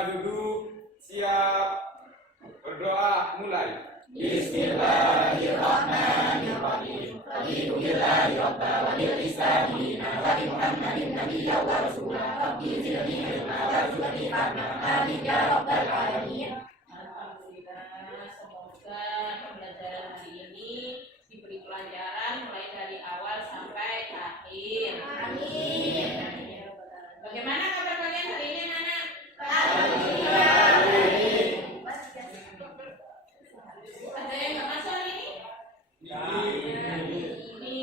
Kita duduk, siap, berdoa, mulai. Bismillahirrahmanirrahim. Alhamdulillahi rabbil alamin. Nabi Muhammadin nabiyya wa rasulah. Rabbi zidni ilma warzuqni fahma. Amin ya rabbal alamin. Alhamdulillah, semoga pembelajaran hari ini diberi pelajaran mulai dari awal sampai akhir. Amin. Bagaimana kabar kalian hari ini, anak-anak? Alhamdulillah. Ada yang nggak masuk ini? Ini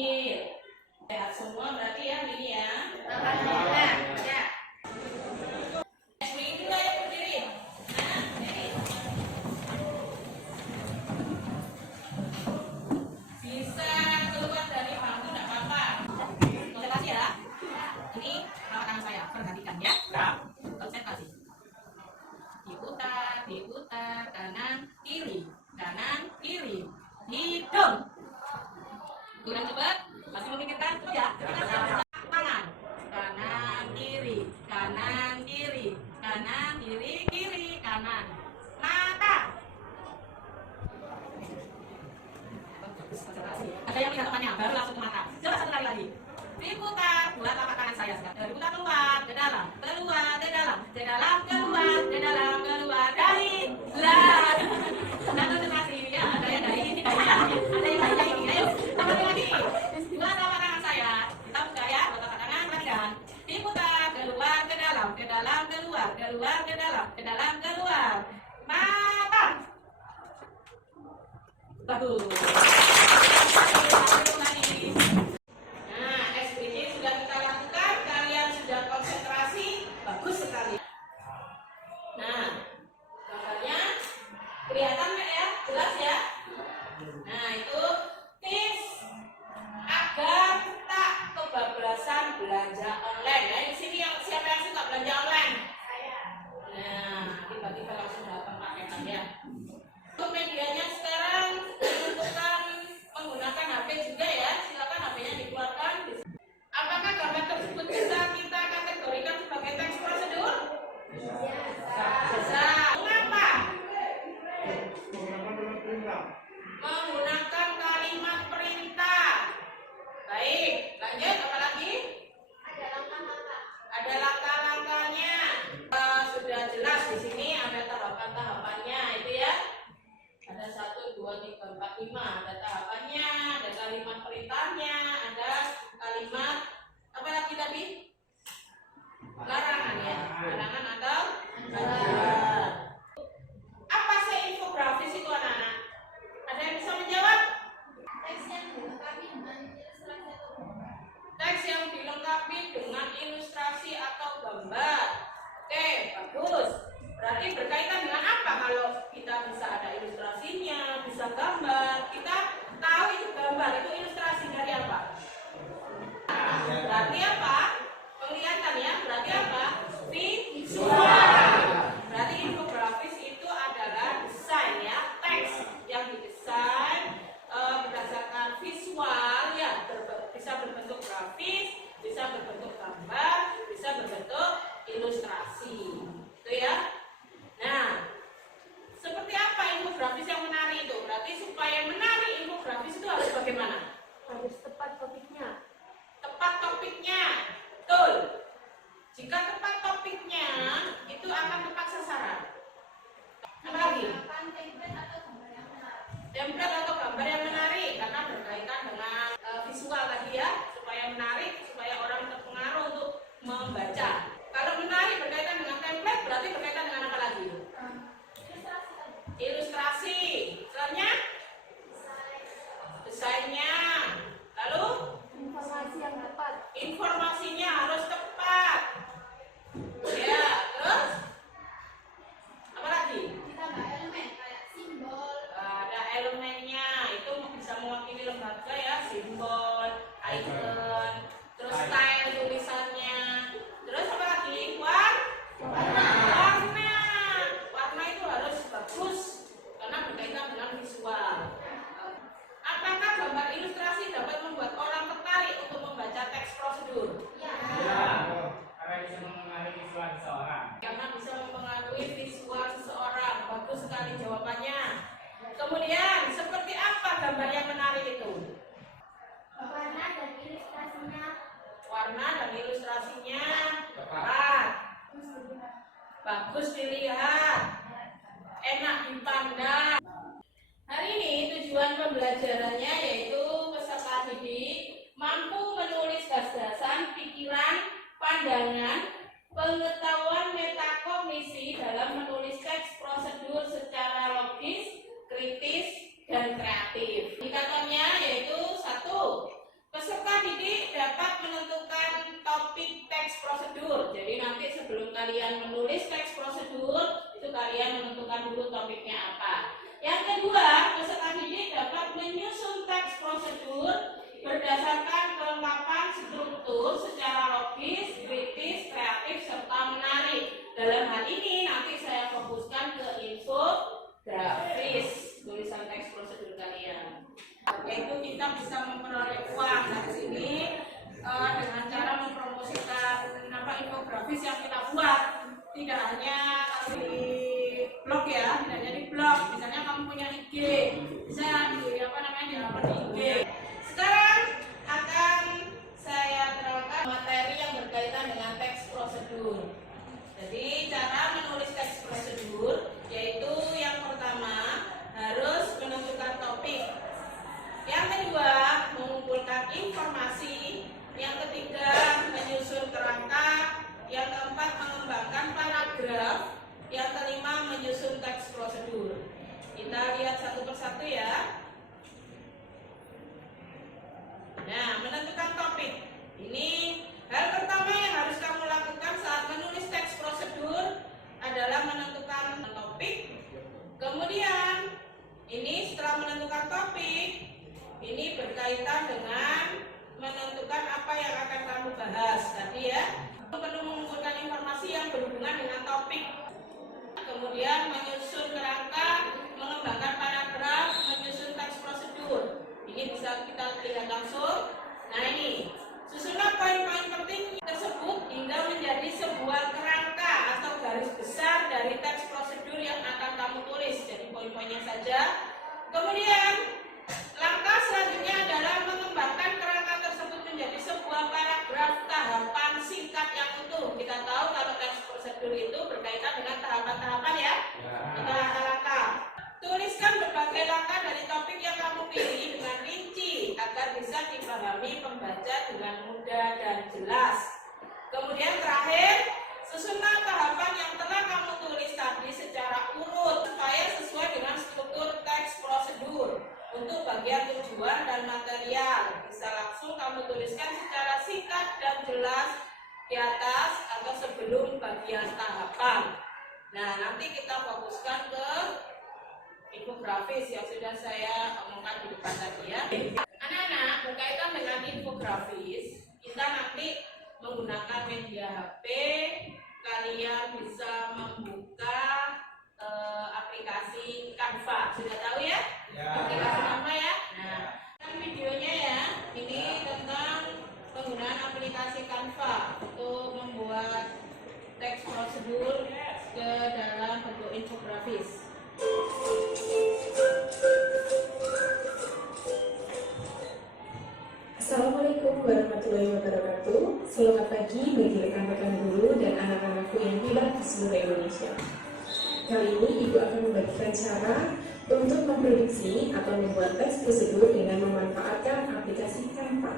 sehat semua berarti ya ini ya. Alhamdulillah. Ya. Berdiri dulu ya, berdiri. Nah, ini. Bisa keluar dari bangku nggak apa-apa. Konsentrasi ya. Ini telapak tangan saya, perhatikan ya. Konsentrasi. Diputar, kanan, kiri, hidung. Kurang cepat, masih memikirkan terus ya. Tangan, kanan, kiri, kiri, kanan. Mata. Ada yang lihat temannya, baru langsung ke mata. Coba satu kali lagi. Diputar, buat telapak tangan saya sekarang. Diputar keluar, ke dalam, keluar, ke dalam, keluar, dari lah. Nah, konsentrasi ya. Ada yang dari ini, ada yang dari ini. Ayo, tambah lagi. Buat telapak tangan saya. Kita buka ya, buat telapak tangan, perhatikan. Diputar, keluar, ke dalam, keluar. Mata. Bagus. Nah, SPJ sudah kita lakukan, kalian sudah konsentrasi, bagus sekali. Nah, gambarnya kelihatan nggak ya? Jelas ya? Nah, itu tips agar tak kebablasan belanja online. Nah, di sini siapa yang suka belanja online? Saya. Nah, tiba-tiba langsung datang paketan ya. Untuk medianya sekarang menentukan menggunakan HP juga ya. Silakan HP-nya dikeluarkan. Apakah gambar tersebut bisa kita kategorikan sebagai teks prosedur? Bisa. Mengapa? Menggunakan kalimat perintah. Baik, lanjut apa lagi? Ada langkah-langkahnya. Sudah jelas di sini ada tahapan-tahapannya itu ya. Ada 1, 2, 3, 4, 5. Ada tahapannya, ada kalimat perintahnya, ada kalimat apa lagi tadi? Larangan ya. Larangan atau larangan. Apa sih infografis itu anak-anak? Ada yang bisa menjawab? Teks yang dilengkapi dengan ilustrasi atau gambar. Oke, bagus. Berarti berkaitan dengan apa kalau kita bisa ada ilustrasinya, bisa gambar. Kita tahu itu gambar, itu ilustrasi dari apa? Berarti apa? Penglihatan ya, berarti apa? Visual. Berarti infografis itu adalah desain ya, teks yang didesain berdasarkan visual ya, bisa berbentuk grafis, bisa berbentuk gambar, bisa berbentuk ilustrasi. Itu ya. Nah, seperti apa infografis yang menarik itu? Berarti supaya menarik infografis itu harus bagaimana? Harus tepat topiknya. Tepat topiknya, betul. Jika tepat topiknya, itu akan tepat sasaran. Apa lagi? Template atau gambar yang menarik, karena berkaitan dengan visual tadi ya, supaya menarik, supaya orang terpengaruh untuk membaca. Kalau menarik berkaitan dengan template, berarti berkaitan dengan apa lagi? Ilustrasi. Selanjutnya? Desainnya. Lalu? Informasi yang tepat. Informasinya harus tepat. Ya, terus? Apa lagi? Ditambah elemen kayak simbol. Ada elemennya, itu bisa mewakili lembaga ya, simbol, icon, terus style tulisannya. Terus apa lagi? Warna itu harus bagus karena berkaitan dengan visual. Apakah gambar ilustrasi dapat membuat orang tertarik untuk membaca teks prosedur? Ya. Karena bisa mempengaruhi visual seseorang. Karena bisa mempengaruhi ilustrasinya tepat, bagus dilihat, enak dipandang. Hari ini tujuan pembelajarannya yaitu peserta didik mampu menulis gagasan, pikiran, pandangan, pengetahuan metakognisi dalam menulis teks prosedur secara logis, kritis, dan kreatif. Indikatornya yaitu 1. Peserta didik dapat menentukan topik teks prosedur. Jadi nanti sebelum kalian menulis teks prosedur, itu kalian menentukan dulu topiknya apa. Yang kedua, peserta didik dapat menyusun teks prosedur berdasarkan kelengkapan struktur secara logis, kritis, kreatif, serta menarik. Dalam hal ini nanti saya fokuskan ke infografis tulisan teks prosedur kalian. Yaitu kita bisa memperoleh uang dari sini dengan cara mempromosikan infografis yang kita buat. Tidak hanya di blog ya, tidak hanya di blog. Misalnya kamu punya IG, bisa di upload di IG. Sekarang akan saya terangkan materi yang berkaitan dengan teks prosedur. Jadi cara menulis teks prosedur yaitu yang pertama harus menentukan topik. Yang kedua, mengumpulkan informasi. Yang ketiga, menyusun kerangka. Yang keempat, mengembangkan paragraf. Yang kelima, menyusun teks prosedur. Kita lihat satu persatu ya. Nah, menentukan topik. Ini hal pertama yang harus kamu lakukan saat menulis teks prosedur adalah menentukan topik. Kemudian, ini setelah menentukan topik, ini berkaitan dengan menentukan apa yang akan kamu bahas tadi ya. Perlu mengumpulkan informasi yang berhubungan dengan topik. Kemudian menyusun kerangka, mengembangkan paragraf, menyusun teks prosedur. Ini bisa kita lihat langsung. Nah ini, susunlah poin-poin penting tersebut hingga menjadi sebuah kerangka atau garis besar dari teks prosedur yang akan kamu tulis. Jadi poin-poinnya saja. Kemudian langkah selanjutnya adalah mengembangkan kerangka tersebut menjadi sebuah paragraf tahapan singkat yang utuh. Kita tahu kalau teks prosedur itu berkaitan dengan tahapan-tahapan ya. Kita langkah-langkah. Tuliskan berbagai langkah dari topik yang kamu pilih dengan rinci agar bisa dipahami pembaca dengan mudah dan jelas. Kemudian terakhir, susunlah tahapan yang telah kamu tulis tadi secara urut supaya sesuai dengan struktur teks prosedur. Untuk bagian tujuan dan material bisa langsung kamu tuliskan secara singkat dan jelas di atas atau sebelum bagian tahapan. Nah, nanti kita fokuskan ke infografis yang sudah saya omongkan di depan tadi ya. Anak-anak, berkaitan dengan infografis, kita nanti menggunakan media HP. Kalian bisa membuka aplikasi Canva. Sudah tahu ya? Aplikasi Canva ya? Nah, videonya ya. Ini tentang penggunaan aplikasi Canva untuk membuat teks prosedur ke dalam bentuk infografis. Assalamualaikum warahmatullahi wabarakatuh. Selamat pagi bagi rekan-rekan guru dan anak-anakku yang hebat di seluruh Indonesia. Kali ini Ibu akan membagikan cara untuk memproduksi atau membuat teks prosedur dengan memanfaatkan aplikasi Canva.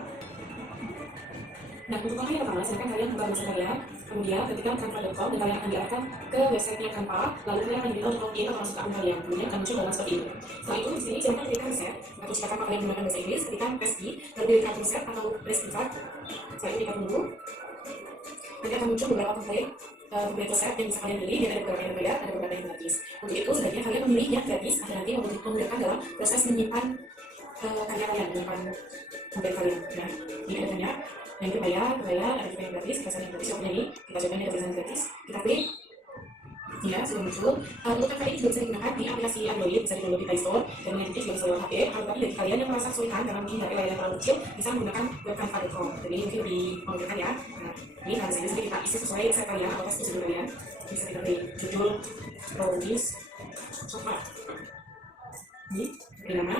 Nah, untuk langkah yang pertama, silakan kalian buka browser kalian, kemudian ketikkan canva.com dan kalian akan diarahkan ke websitenya Canva, lalu kalian akan diminta untuk login atau masuk ke akun kalian, kemudian akan muncul gambar seperti ini. Setelah itu, di sini silakan ketikkan reset, atau jika kalian menggunakan bahasa Inggris, ketikkan press key, lalu pilih reset atau press start. Setelah itu kita tunggu, nanti akan muncul beberapa template resep yang bisa kalian pilih, dan ada beberapa yang bayar, ada beberapa yang gratis. Untuk itu, sebaiknya kalian memilih yang gratis agar nanti memudahkan dalam proses menyimpan karya kalian, menyimpan template kalian. Nah, ini ada banyak. Yang itu bayar, ada juga yang gratis. Kita yang gratis, ini kita coba ada tulisan gratis, kita pilih. Ya, sudah muncul. Untuk Canva ini juga bisa digunakan di aplikasi Android, bisa di-download di Play Store, dan yang juga bisa lewat HP. Tapi bagi kalian yang merasa kesulitan dalam menghindari layar yang terlalu kecil, bisa menggunakan web canva.com. Jadi ini mungkin lebih memudahkan ya. Nah, ini harus saja kita isi sesuai resep kalian atau teks prosedur kalian. Bisa kita beri judul, produce, coklat. Ini beri nama,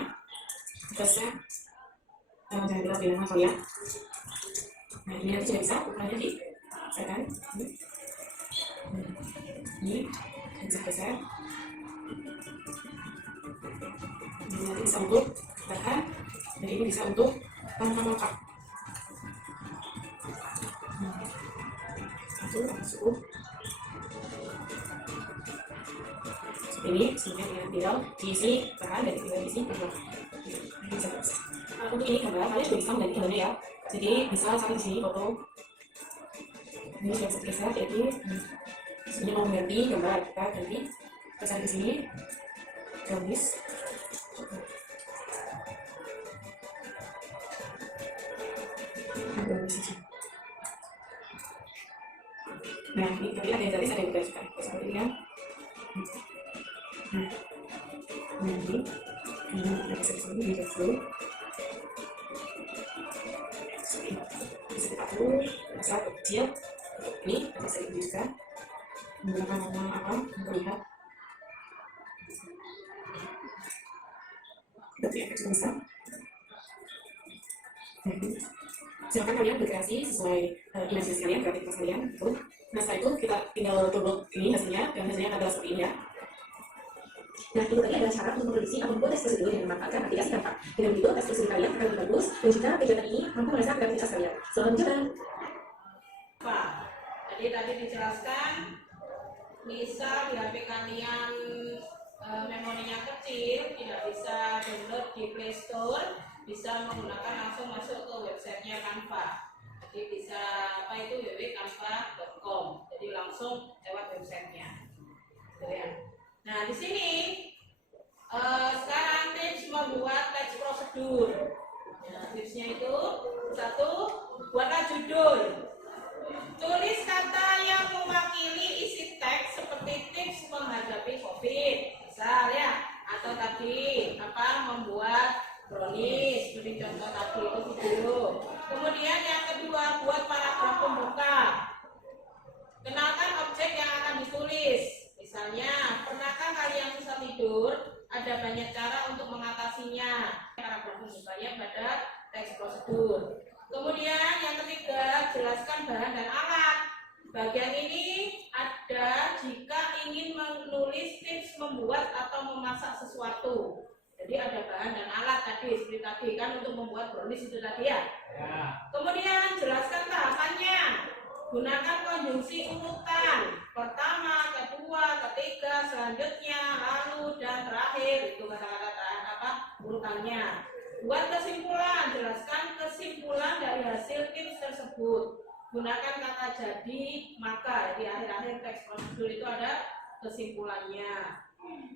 terusnya jangan kita beri nama kalian. Nah, ini nanti sudah bisa ukurannya disesuaikan. Ini bisa geser. Ini nanti bisa untuk bahan, dan ini bisa untuk langkah-langkah. Satu, cukup. Ini sebenarnya tinggal diisi bahan dan tinggal diisi gambar. Ini bisa terus. Untuk ini gambar, kalian juga bisa mengganti gambarnya ya. Jadi bisa sampai di sini foto. Ini sudah bisa geser, jadi sebenarnya mau mengganti gambar, kita ganti geser di sini, garis. Nah, ini tapi ada yang garis, ada yang garis kan, seperti ini kan. Nah, ini geser di sini, geser dulu. Bisa ditaruh, bisa kecil. Ini bisa dibiskan menggunakan warna apa yang terlihat. Berarti efek juga bisa. Silakan kalian berkreasi sesuai imajinasi kalian, kreativitas kalian. Gitu. Nah, setelah itu kita tinggal download ini hasilnya, dan hasilnya adalah seperti ini ya. Nah, itu tadi adalah cara untuk memproduksi atau membuat teks prosedur yang memanfaatkan aplikasi Canva. Dengan begitu, teks prosedur kalian akan lebih bagus, dan juga kegiatan ini mampu mengasah kreativitas kalian. Selamat mencoba! Jadi tadi dijelaskan, misal di HP kalian memorinya kecil, tidak bisa download di Play Store, bisa menggunakan langsung masuk ke websitenya Canva. Jadi bisa www.canva.com. Jadi langsung lewat websitenya. Nah, di sini sekarang tips membuat teks prosedur. Nah, tipsnya itu satu, buatlah judul. Tulis kata yang mewakili isi teks seperti tips menghadapi COVID, misal ya, atau tadi membuat brownies, seperti contoh tadi itu video. Kemudian yang kedua, buat paragraf pembuka. Kenalkan objek yang akan ditulis. Misalnya, pernahkah kalian susah tidur? Ada banyak cara untuk mengatasinya. Paragraf pembukanya pada teks prosedur. Kemudian yang ketiga, jelaskan bahan dan alat. Bagian ini ada jika ingin menulis tips membuat atau memasak sesuatu. Jadi ada bahan dan alat tadi, seperti tadi kan untuk membuat brownies itu tadi ya. Kemudian jelaskan tahapannya. Gunakan konjungsi urutan. Pertama, kedua, ketiga, selanjutnya, lalu, dan terakhir. Itu kata-kata urutannya. Buat kesimpulan, jelaskan kesimpulan dari hasil tips tersebut. Gunakan kata jadi, maka di akhir-akhir teks prosedur itu ada kesimpulannya.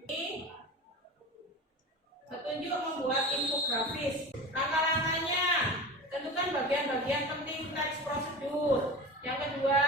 Ini petunjuk membuat infografis. Langkah-langkahnya, tentukan bagian-bagian penting teks prosedur. Yang kedua,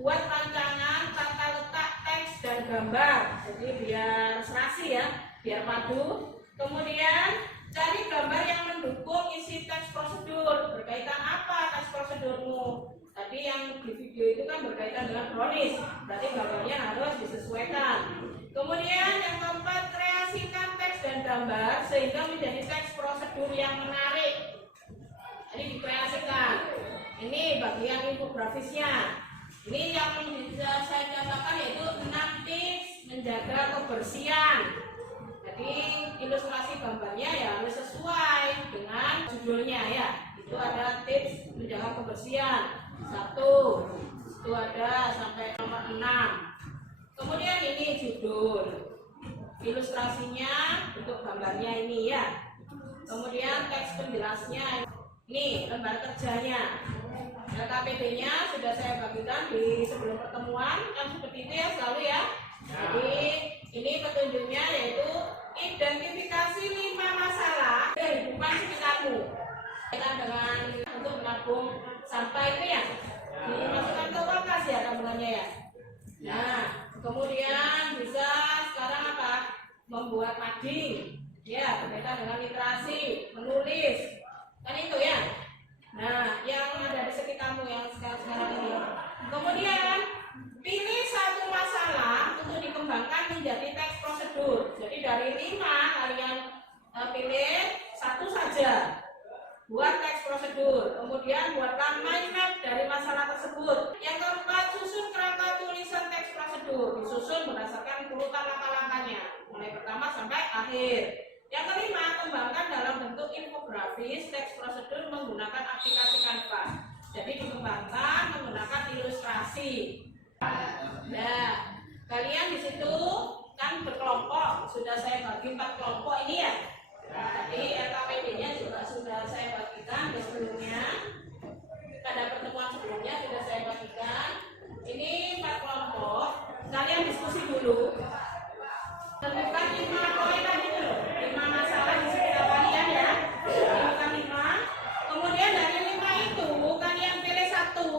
buat rancangan tata letak teks dan gambar. Jadi biar serasi ya, biar padu. Kemudian cari gambar yang mendukung isi teks prosedur. Berkaitan apa teks prosedurmu? Tadi yang di video itu kan berkaitan dengan brownies. Berarti gambarnya harus disesuaikan. Kemudian yang keempat, kreasikan teks dan gambar sehingga menjadi teks prosedur yang menarik. Jadi dikreasikan. Ini bagian infografisnya. Ini yang bisa saya contohkan yaitu 6 tips menjaga kebersihan. Jadi ilustrasi gambarnya ya harus sesuai dengan judulnya ya. Itu ada tips menjaga kebersihan. 1. Itu ada sampai nomor 6. Kemudian ini judul. Ilustrasinya untuk gambarnya ini ya. Kemudian teks penjelasnya. Ini lembar kerjanya. KPD-nya sudah saya bagikan di sebelum pertemuan yang seperti itu ya selalu ya. Jadi ini petunjuknya yaitu identifikasi 5 masalah kehidupan sekitarmu. Dengan untuk menabung sampah itu ya dimasukkan ke kulkas ya tabungannya ya. Nah kemudian bisa sekarang membuat mading ya berkaitan dengan literasi, menulis kan itu ya. Nah, yang ada di sekitarmu yang sekarang ini. Kemudian, pilih satu masalah untuk dikembangkan menjadi teks prosedur. Jadi dari 5 kalian pilih satu saja. buat teks prosedur. Kemudian buatkan mind map dari masalah tersebut. Yang keempat, susun kerangka tulisan teks prosedur. Disusun berdasarkan urutan langkah-langkahnya, mulai pertama sampai akhir. Yang kelima, kembangkan dalam bentuk infografis teks prosedur menggunakan aplikasi Canva. Jadi dikembangkan menggunakan ilustrasi. Nah, kalian di situ kan berkelompok. Sudah saya bagi 4 kelompok ini ya. Tadi LKPD-nya juga sudah saya bagikan sebelumnya. Pada pertemuan sebelumnya sudah saya bagikan. Ini 4 kelompok. Kalian diskusi dulu. Tentukan 5 poin tadi dulu. 5 masalah di sekitar kalian ya. Tentukan 5. Kemudian dari 5 itu kalian pilih 1.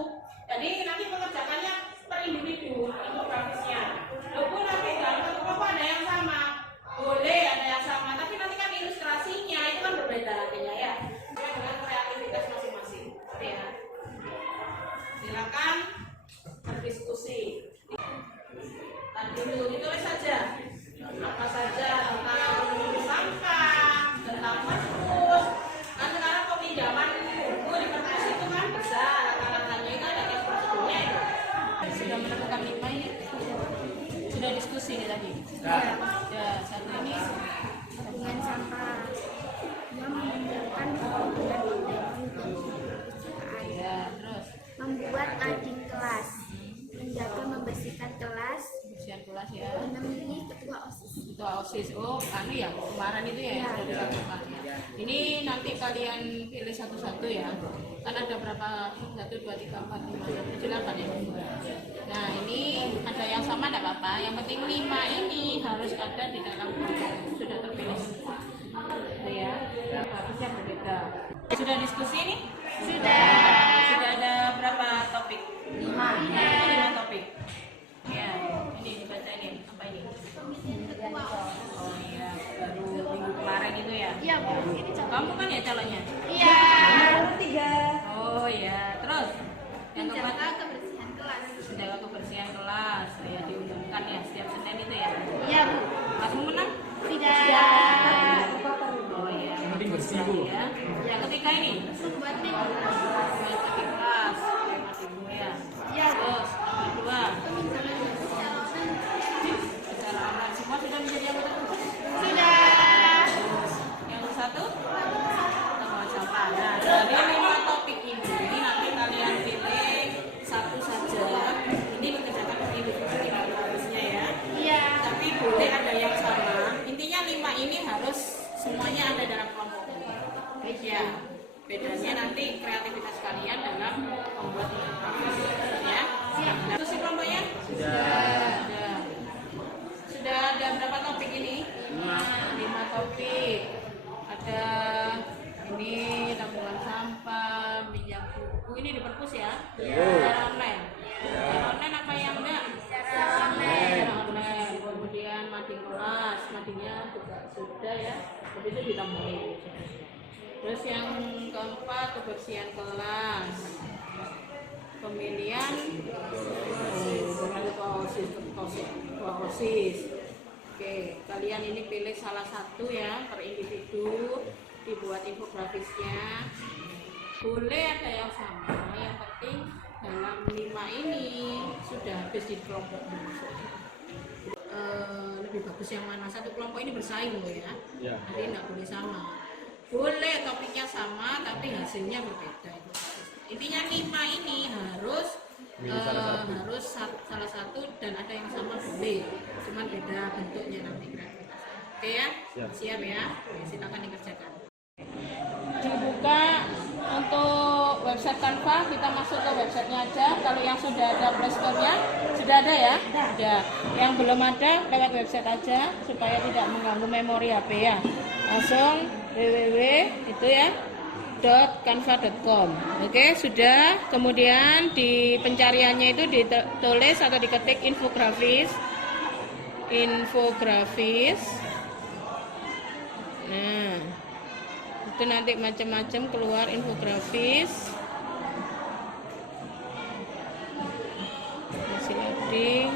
Jadi nanti mengerjakannya per individu infografisnya. Walaupun nanti dalam satu kelompok ada yang sama. Boleh ada yang sama, tapi nanti kan ilustrasinya itu kan berbeda artinya ya. Dengan kreativitas masing-masing. Ya. Silakan berdiskusi. Tadi dulu ditulis saja. Apa saja tentang sampah, tentang perpus. Kan sekarang peminjaman buku di perpus itu kan besar. Langkah-langkahnya itu ada teks prosedurnya itu. Sudah menemukan 5 ini. Sudah diskusi nih tadi. Ya, satu ini dengan sampah yang meninggalkan ya, terus membuat ading kelas, menjaga membersihkan kelas, ujian kelas ya. memilih ketua OSIS. Ketua OSIS, oh anu ya, kemarin itu ya, yang sudah dilakukan ya. Ini nanti kalian pilih satu-satu ya. Kan ada berapa? 1, 2, 3, 4, 5, 6, 7, 8 ya. Nah ini ada yang sama tidak apa-apa. Yang penting 5 ini harus ada di dalam kelompok. Sudah terpilih semua. Itu ya. Harusnya berbeda. Sudah diskusi ini? Sudah. Sudah ada berapa topik? 5 topik. Ya, ini dibaca ini. Apa ini? Oh iya, baru minggu kemarin itu ya? Iya, Bu. Ini Kamu kan ya calonnya? Iya. Oh iya, terus? Yang keempat? Menjaga kebersihan kelas. Menjaga kebersihan kelas, ya diumumkan ya setiap Senin itu ya. Iya, Bu. Kamu menang? Tidak. Oh iya. Penting bersih Bu. Ya. Yang ketiga ini? Membuat menu. Memasuki kelas, matimu ya. Iya. Terus yang kedua? Peminjaman Secara online semua sudah menjadi anggota kelas? sudah. Yang satu? Temuan sampah. Nah, dari 5 topik ini nanti kalian pilih satu saja. Ini mengerjakan harusnya ya. Iya. Tapi boleh ada yang sama. Intinya 5 ini harus semuanya ada dalam kelompok. Ya. Bedanya nanti kreativitas kalian dalam membuat ya. Siap. Nah, itu sih kelompoknya? Sudah. Sudah ada berapa topik ini? 5 topik. Ada ini tabungan sampah, minyak buku. Ini di perpus ya? Secara online. Secara online apa yang enggak? Secara online. Kemudian mading kelas, madingnya juga sudah ya. Tapi itu ditambahin. Terus yang keempat kebersihan kelas. Pemilihan ketua OSIS. Oke, kalian ini pilih salah satu ya per individu, dibuat infografisnya. Boleh ada yang sama, yang penting dalam 5 ini sudah habis di kelompok lebih bagus yang mana? Satu kelompok ini bersaing loh ya. Nanti nggak boleh sama. Boleh topiknya sama tapi hasilnya berbeda. Intinya 5 ini harus harus salah satu dan ada yang sama boleh, cuman beda bentuknya nanti kreativitas. Oke ya, siap ya. Oke, silakan dikerjakan. Dibuka untuk website Canva, kita masuk ke websitenya aja. Kalau yang sudah ada Play Store-nya sudah ada ya, sudah. Yang belum ada lewat website aja supaya tidak mengganggu memori HP ya. Langsung www itu ya .canva.com. Oke, sudah. Kemudian di pencariannya itu ditulis atau diketik infografis. Nah, itu nanti macam-macam keluar infografis. Hasil loading.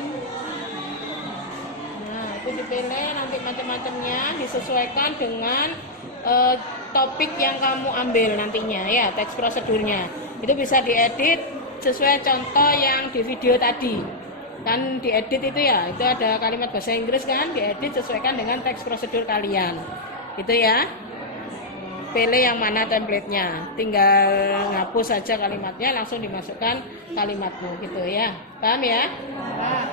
Nah, itu dipilih nanti macam-macamnya disesuaikan dengan topik yang kamu ambil nantinya ya, teks prosedurnya. Itu bisa diedit sesuai contoh yang di video tadi. Kan diedit itu ya, itu ada kalimat bahasa Inggris kan, diedit sesuaikan dengan teks prosedur kalian. Gitu ya. Pilih yang mana template-nya. Tinggal ngapus saja kalimatnya, langsung dimasukkan kalimatmu gitu ya. Paham ya?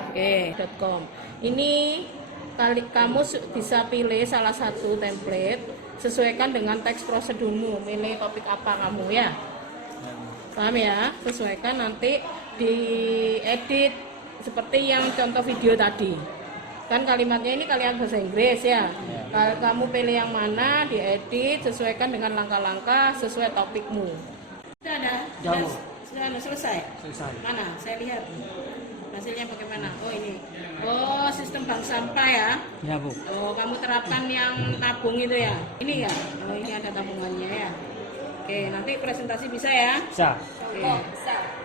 Oke, .com. Ini kamu bisa pilih salah satu template, sesuaikan dengan teks prosedurmu, pilih topik apa kamu ya. Paham ya? Sesuaikan, nanti diedit seperti yang contoh video tadi. Kan kalimatnya ini kalimat bahasa Inggris ya. Kalau kamu pilih yang mana, diedit sesuaikan dengan langkah-langkah sesuai topikmu. Sudah ada? Sudah selesai? Selesai. Mana? Saya lihat. Hasilnya bagaimana? Oh ini. Oh, sistem bank sampah ya? Ya, Bu. Oh, kamu terapkan yang tabung itu ya? Ini ya? Oh, ini ada tabungannya ya. Oke, nanti presentasi bisa ya? Bisa. Oke.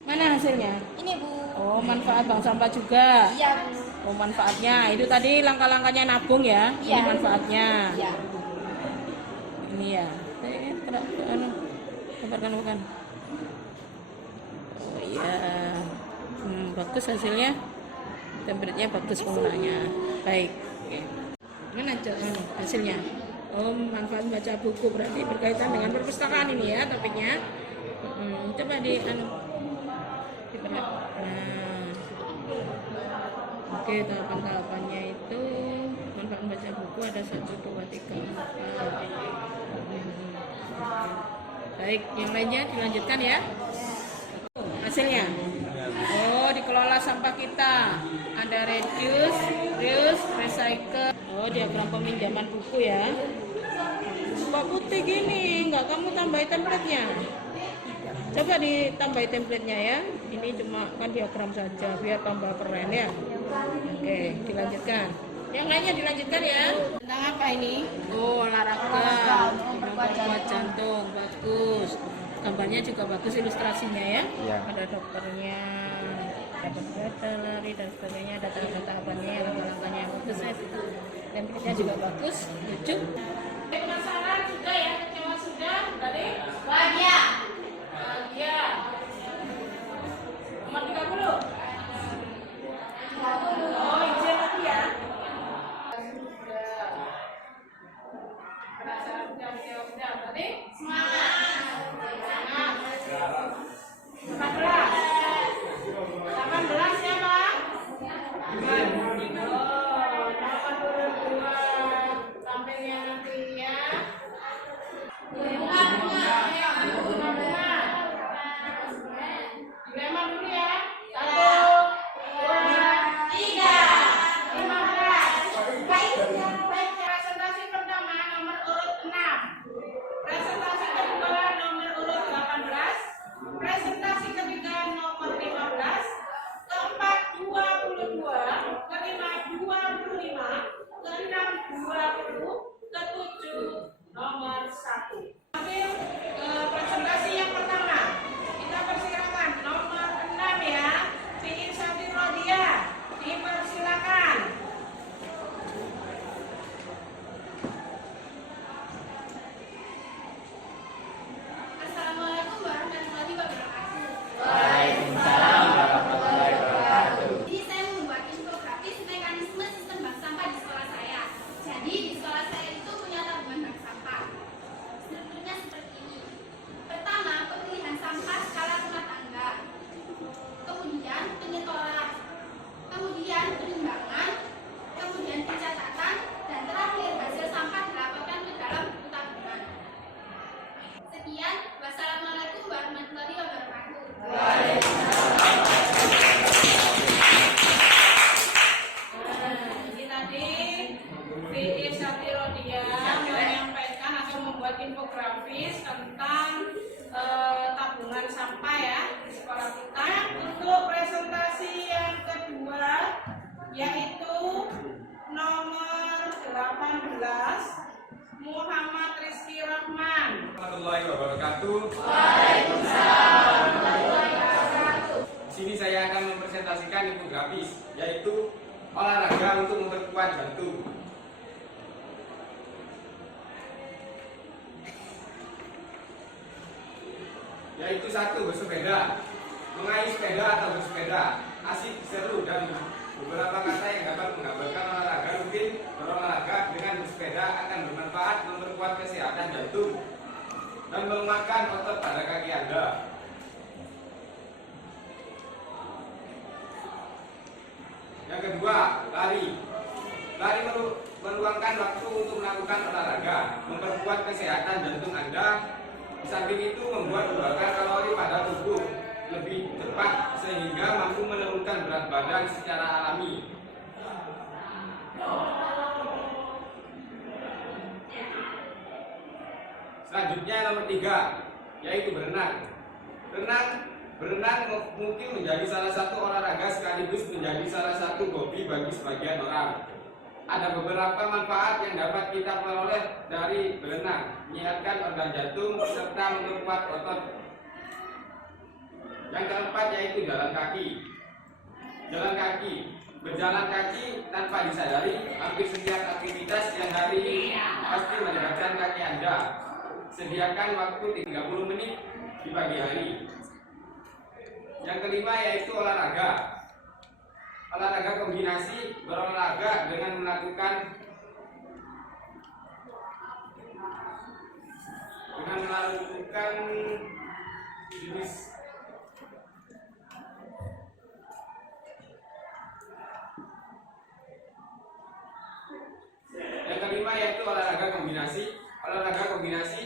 Mana hasilnya? Ini Bu. Oh, manfaat bank sampah juga. Iya Bu. Oh, manfaatnya. Itu tadi langkah-langkahnya nabung ya? Ini Iya. manfaatnya. Iya. Ini ya. Bukan. Oh iya. Bagus hasilnya. Template-nya bagus penggunaannya. Baik. Oke. Mana hasilnya? Oh, manfaat baca buku berarti berkaitan dengan perpustakaan ini ya topiknya. Coba nah. Oke, tahapan-tahapannya itu manfaat baca buku ada 1, 2, 3, 4. Baik, yang lainnya dilanjutkan ya. Hasilnya. Oh, dikelola sampah kita. Ada reduce, reuse, recycle. Oh, diagram peminjaman buku ya. Kok putih gini? Enggak kamu tambahin template-nya. Coba ditambahi template-nya ya. Ini cuma kan diagram saja biar tambah keren ya. Oke, dilanjutkan. Yang lainnya dilanjutkan ya. Tentang apa ini? Oh, olahraga. Memperkuat jantung. Bagus. Gambarnya juga bagus, ilustrasinya ya. Ada dokternya. Ada data lari dan sebagainya, ada tahapan-tahapannya, langkah-langkahnya bagus ya. Template-nya juga bagus, lucu. Penasaran sudah ya, kecewa sudah, berarti Bahagia. bahagia. Nomor 30. Oh, izin lagi ya. Sudah. Penasaran sudah, kecewa sudah, berarti semangat. 18 ya Pak? Sampingnya nanti ya. Dilema dulu ya. 1, 2, 3, 15. Presentasi pertama nomor urut 6. Presentasi kedua nomor urut 18. Presentasi ketiga nomor 15. Keempat 22. Kelima 25. Keenam 20. Ketujuh nomor 1. Ambil presentasi yang pertama. Kita persilakan nomor 6 ya. Fiin Sati Rodia. Dipersilakan. Assalamualaikum warahmatullahi wabarakatuh. Ini saya membuat infografis mekanisme sistem bank sampah di sekolah saya. Jadi di sekolah saya itu punya tabungan bank sampah. Strukturnya seperti ini. Pertama, pemilihan sampah skala rumah tangga. Kemudian penyetoran. Kemudian penimbangan. Kemudian pencatatan. Dan terakhir hasil sampah dilaporkan ke dalam buku tabungan. Sekian, wassalamualaikum warahmatullahi wabarakatuh. Ini tadi Fiin Sati Rodia menyampaikan atau membuat infografis tentang tabungan sampah ya di sekolah kita. Untuk presentasi yang kedua yaitu nomor 18 Muhammad Rizky Rahman. Warahmatullahi wabarakatuh. Di sini saya akan mempresentasikan infografis, yaitu olahraga untuk memperkuat jantung. yaitu 1. Bersepeda, mengayuh sepeda atau bersepeda, asik, seru, dan beberapa kata yang dapat menggambarkan olahraga. Mungkin berolahraga dengan bersepeda akan bermanfaat memperkuat kesehatan jantung dan melemahkan otot pada kaki Anda. Yang kedua, lari. Lari meluangkan waktu untuk melakukan olahraga, memperkuat kesehatan jantung Anda. Di samping itu membuat membakar kalori pada tubuh lebih cepat sehingga mampu menurunkan berat badan secara alami. Selanjutnya nomor 3, yaitu berenang. Berenang mungkin menjadi salah satu olahraga sekaligus menjadi salah satu hobi bagi sebagian orang. Ada beberapa manfaat yang dapat kita peroleh dari berenang, menyehatkan organ jantung serta memperkuat otot. Yang keempat yaitu jalan kaki. Jalan kaki, berjalan kaki tanpa disadari, hampir setiap aktivitas yang hari ini pasti melibatkan kaki Anda. Sediakan waktu 30 menit di pagi hari. Yang kelima yaitu olahraga. Olahraga kombinasi, berolahraga dengan melakukan jenis yang kelima yaitu olahraga kombinasi. Olahraga kombinasi,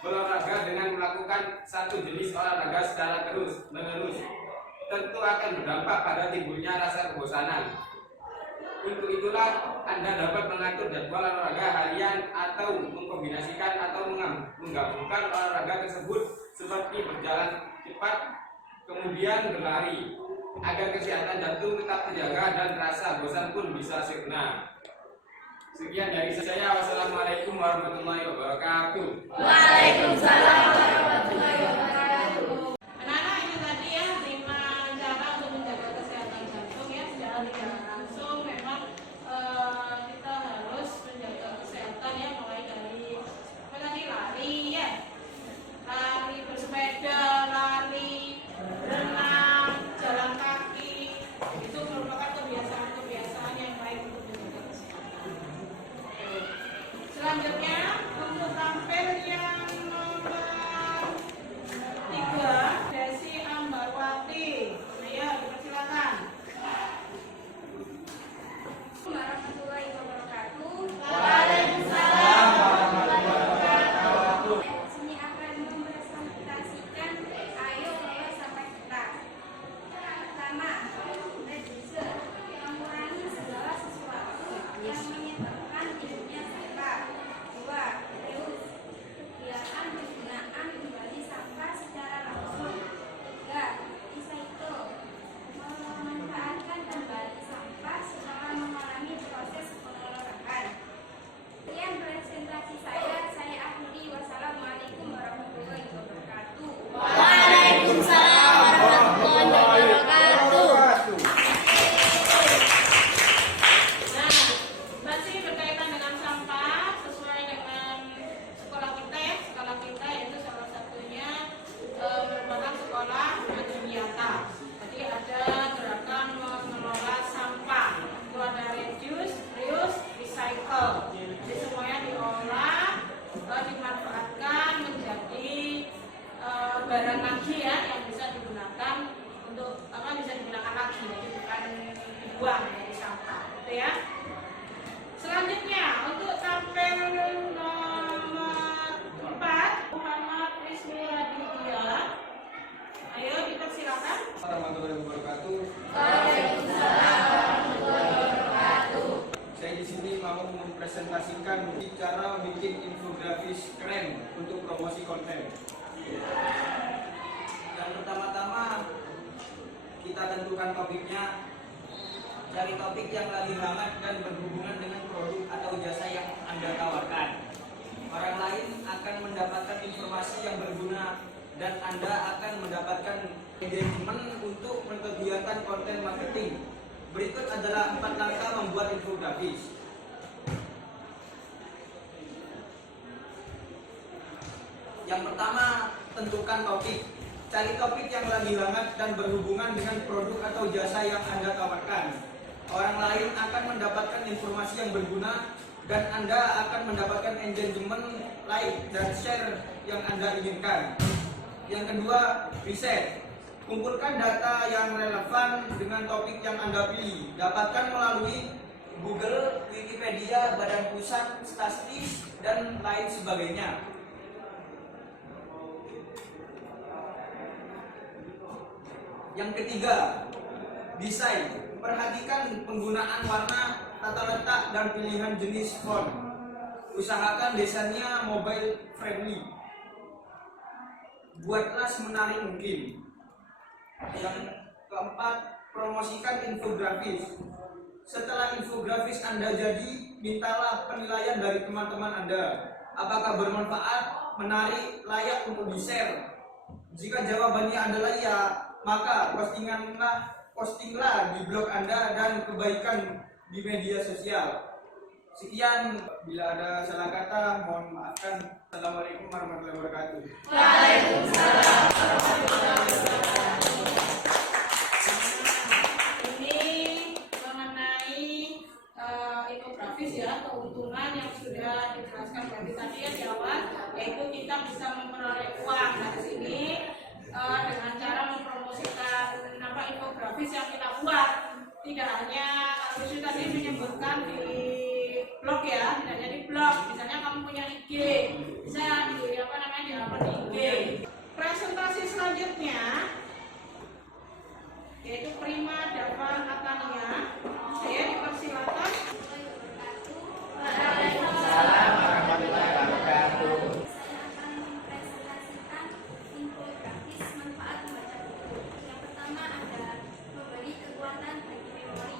berolahraga dengan melakukan satu jenis olahraga secara terus-menerus tentu akan berdampak pada timbulnya rasa kebosanan. Untuk itulah Anda dapat mengatur jadwal olahraga harian atau mengkombinasikan atau menggabungkan olahraga tersebut seperti berjalan cepat kemudian berlari agar kesehatan jantung tetap terjaga dan rasa bosan pun bisa sirna. Sekian dari saya. Wassalamualaikum warahmatullahi wabarakatuh. Waalaikumsalam warahmatullahi wabarakatuh. Anak-anak, ini tadi ya 5 cara untuk menjaga kesehatan jantung ya, secara tidak langsung memang kita harus menjaga kesehatan ya, mulai dari apa tadi, lari ya, lari bersepeda, lari berenang, jalan kaki, itu merupakan kebiasaan-kebiasaan yang baik untuk menjaga kesehatan. Selanjutnya untuk tampil yang nomor 3, Desi Ambarwati. Ayo, dipersilakan. Warahmatullahi wabarakatuh. Waalaikumsalam warahmatullahi wabarakatuh. Di sini akan mempresentasikan ayo mulai sampai kita. Pertama, reducer, mengurangi segala sesuatu yang menyebabkan timbulnya sampah. 2, reuse, kegiatan penggunaan kembali sampah secara langsung. 3, recycle, memanfaatkan kembali sampah setelah mengalami proses pengelolaan. Sekian presentasi saya akhiri. Wassalamualaikum warahmatullahi wabarakatuh. Waalaikumsalam warahmatullahi wabarakatuh. Nah, masih berkaitan dengan sampah sesuai dengan sekolah kita ya. Sekolah kita itu salah satunya merupakan sekolah Adriata. Jadi ada gerakan mengelola sampah. Itu ada reduce, reuse, recycle. Jadi semuanya diolah, dimanfaatkan menjadi barang lagi ya, yang bisa digunakan untuk apa, bisa digunakan lagi, jadi bukan dibuang dari sampah, gitu ya. Selanjutnya untuk tampil nomor 4, Muhammad Wisnu Raditya. Ayo dipersilakan. Warahmatullahi wabarakatuh. Waalaikumsalam warahmatullahi wabarakatuh. Saya di sini mau mempresentasikan cara bikin infografis keren untuk promosi konten. Yang pertama-tama kita tentukan topiknya, cari topik yang lagi hangat dan berhubungan dengan produk atau jasa yang Anda tawarkan. Orang lain akan mendapatkan informasi yang berguna dan Anda akan mendapatkan engagement untuk kegiatan konten marketing. Berikut adalah 4 langkah membuat infografis. Yang pertama, tentukan topik. Cari topik yang lagi hangat dan berhubungan dengan produk atau jasa yang Anda tawarkan. Orang lain akan mendapatkan informasi yang berguna dan Anda akan mendapatkan engagement, like, dan share yang Anda inginkan. Yang kedua, riset. Kumpulkan data yang relevan dengan topik yang Anda pilih. Dapatkan melalui Google, Wikipedia, Badan Pusat Statistik, dan lain sebagainya. Yang ketiga, desain. Perhatikan penggunaan warna, tata letak, dan pilihan jenis font. Usahakan desainnya mobile friendly. Buatlah semenarik mungkin. Yang keempat, promosikan infografis. Setelah infografis Anda jadi, mintalah penilaian dari teman-teman Anda. Apakah bermanfaat, menarik, layak untuk di-share? Jika jawabannya adalah ya, maka postinglah di blog Anda dan kebaikan di media sosial. Sekian, bila ada salah kata mohon maafkan. Assalamualaikum warahmatullahi wabarakatuh. Waalaikumsalam warahmatullahi wabarakatuh. Ini mengenai infografis ya, keuntungan yang sudah dijelaskan dari tadi ya di awal, yaitu kita bisa memperoleh uang dari sini dengan cara mempromosikan infografis yang kita buat. Tidak hanya kalau tadi menyebutkan di blog ya, tidak hanya di blog. Misalnya kamu punya IG, bisa di upload di IG. Presentasi selanjutnya yaitu Prima Dava Natania. Saya dipersilakan. Waalaikumsalam warahmatullahi wabarakatuh. Saya akan mempresentasikan infografis manfaat membaca buku. Yang pertama ada memberi kekuatan bagi memori.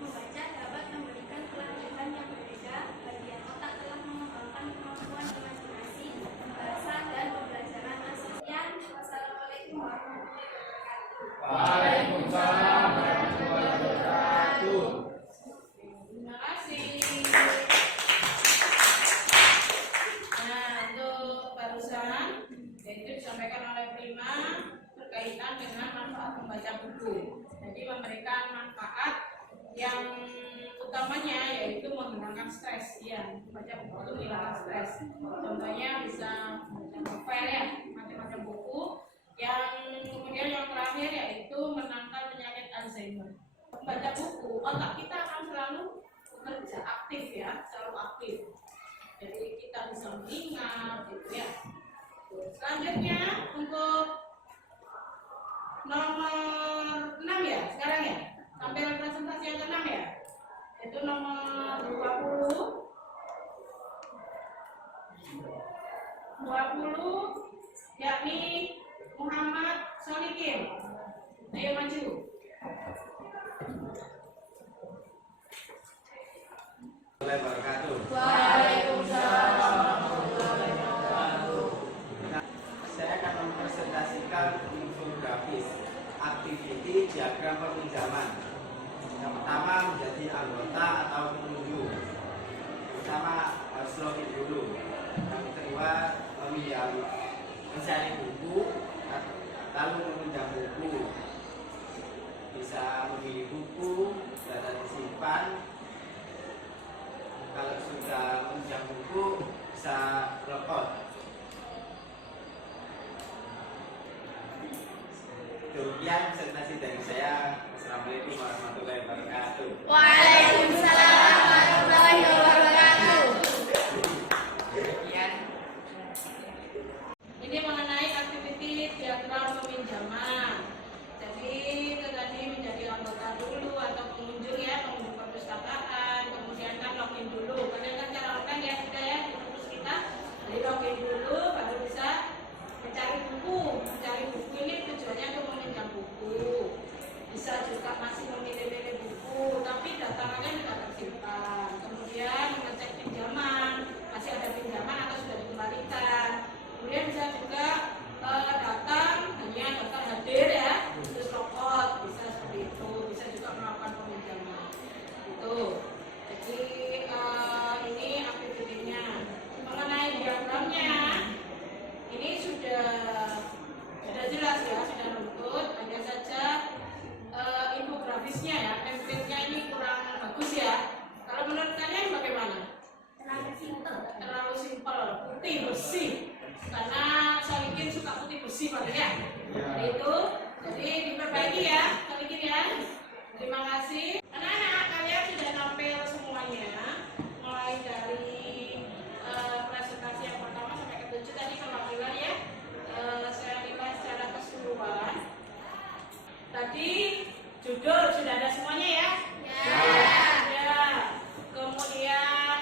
Membaca dapat memberikan pelajaran yang berbeda. Bagian otak telah mengembangkan kemampuan imajinasi, bahasa, dan pembelajaran asosian. Wassalamualaikum warahmatullahi wabarakatuh. Waalaikumsalam warahmatullahi wabarakatuh. Terima kasih. Nah, untuk barusan itu disampaikan oleh Prima berkaitan dengan manfaat membaca buku. Jadi memberikan manfaat yang utamanya yaitu menghilangkan stres. Ya, membaca buku itu menghilangkan stres. Contohnya bisa membaca novel ya, macam-macam buku. Yang kemudian yang terakhir yaitu menangkal penyakit Alzheimer. Membaca buku, otak kita akan selalu bekerja aktif ya, selalu aktif. Jadi kita bisa mengingat gitu ya. Selanjutnya untuk nomor 6 ya, sekarang ya. Tampilan presentasi yang ke-6 ya. Itu nomor 20 yakni Muhammad Solikin. Ayo maju. Waalaikumsalam. Saya akan mempresentasikan infografis activity diagram peminjaman. Yang pertama menjadi anggota atau pengunjung. Pertama harus login dulu. Yang kedua mencari buku, lalu meminjam buku. Bisa memilih buku, data disimpan. Kalau sudah meminjam buku bisa repot. Demikian presentasi dari saya. Assalamualaikum warahmatullahi wabarakatuh. Waalaikumsalam warahmatullahi wabarakatuh. Ini mengenai aktiviti diagram peminjaman. Jadi itu tadi menjadi anggota dulu atau pengunjung ya, pengunjung perpustakaan, kemudian kan login dulu. Karena kan cara online ya sudah ya di kampus kita. Jadi login dulu baru bisa mencari buku. Mencari buku ini tujuannya untuk meminjam buku. Bisa juga masih memilih diskusi paling ya. Jadi itu, jadi diperbaiki ya, sedikit ya. Terima kasih. Anak-anak, kalian sudah tampil semuanya, mulai dari presentasi yang pertama sampai ke-7 tadi perwakilan ya. Saya nilai secara keseluruhan. Tadi judul sudah ada semuanya ya? Ya. Kemudian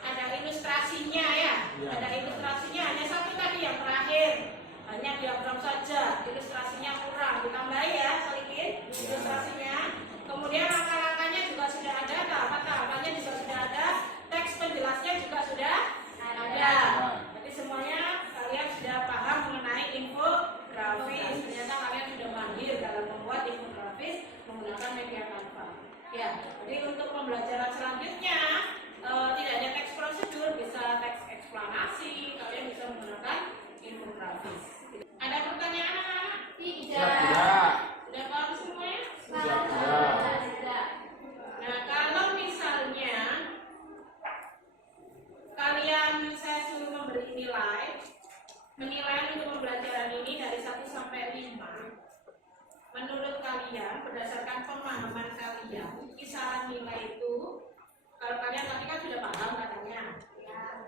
ada ilustrasinya ya. Ada ilustrasinya, hanya satu tadi yang terakhir. Hanya diagram saja, ilustrasinya kurang. Ditambahi ya, sedikit ilustrasinya. Kemudian langkah-langkahnya juga sudah ada, tahapan-tahapannya juga sudah ada, teks penjelasnya juga sudah ada. Jadi semuanya kalian sudah paham mengenai infografis. Ternyata kalian sudah mahir dalam membuat infografis menggunakan media Canva. Ya, jadi untuk pembelajaran selanjutnya tidak hanya teks prosedur, bisa teks eksplanasi. Kalian bisa menggunakan infografis. Ada pertanyaan anak-anak? Tidak. Sudah paham semuanya? Tidak. Nah, kalau misalnya kalian saya suruh memberi menilai untuk pembelajaran ini dari 1 sampai 5. Menurut kalian, berdasarkan pemahaman kalian, kisaran nilai itu, kalau kalian tadi kan sudah paham katanya.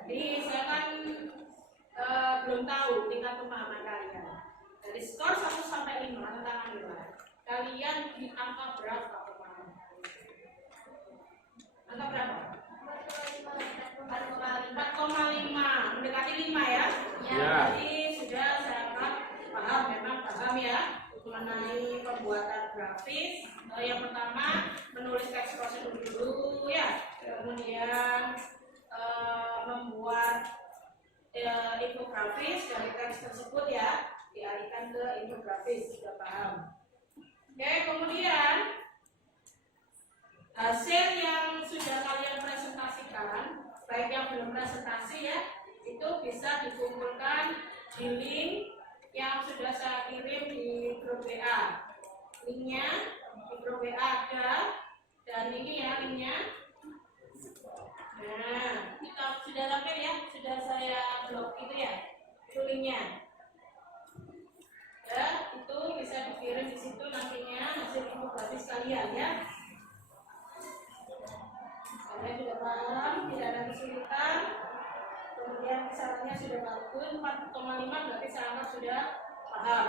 Jadi saya kan belum tahu tingkat pemahaman kalian. Dari skor 1 sampai 5 tentang nilai, kalian di angka berapa pemahaman? Angka berapa? 4,5, mendekati 5 ya? Jadi sudah saya anggap paham, memang paham ya mengenai pembuatan grafis. Yang pertama menulis teks prosedur dulu ya, kemudian membuat infografis dari teks tersebut ya, dialihkan ke infografis, sudah paham. Oke, kemudian hasil yang sudah kalian presentasikan, baik yang belum presentasi ya, itu bisa dikumpulkan di link yang sudah saya kirim di grup WA. Linknya di grup WA ada, dan ini ya linknya. Nah, kita sudah tampil ya, sudah saya blok itu ya, itu linknya. Ya, itu bisa dikirim di situ nantinya hasil infografis kalian ya. Kalian sudah paham, tidak ada kesulitan. Kemudian kisarannya sudah bagus, 4,5 berarti saya anggap sudah paham.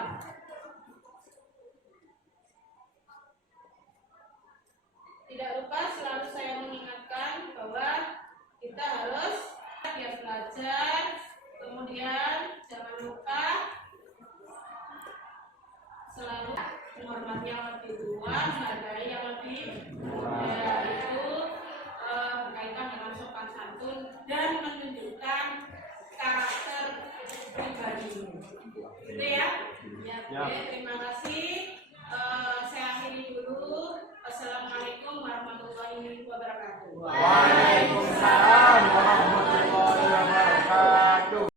Tidak lupa selalu saya mengingatkan bahwa kita harus biar belajar, kemudian jangan lupa selalu menghormati yang lebih tua, menghargai yang lebih muda. Itu berkaitan dengan sopan santun dan menunjukkan karakter pribadi. Gitu ya? Oke, terima kasih. Saya akhiri dulu. Assalamualaikum warahmatullahi wabarakatuh.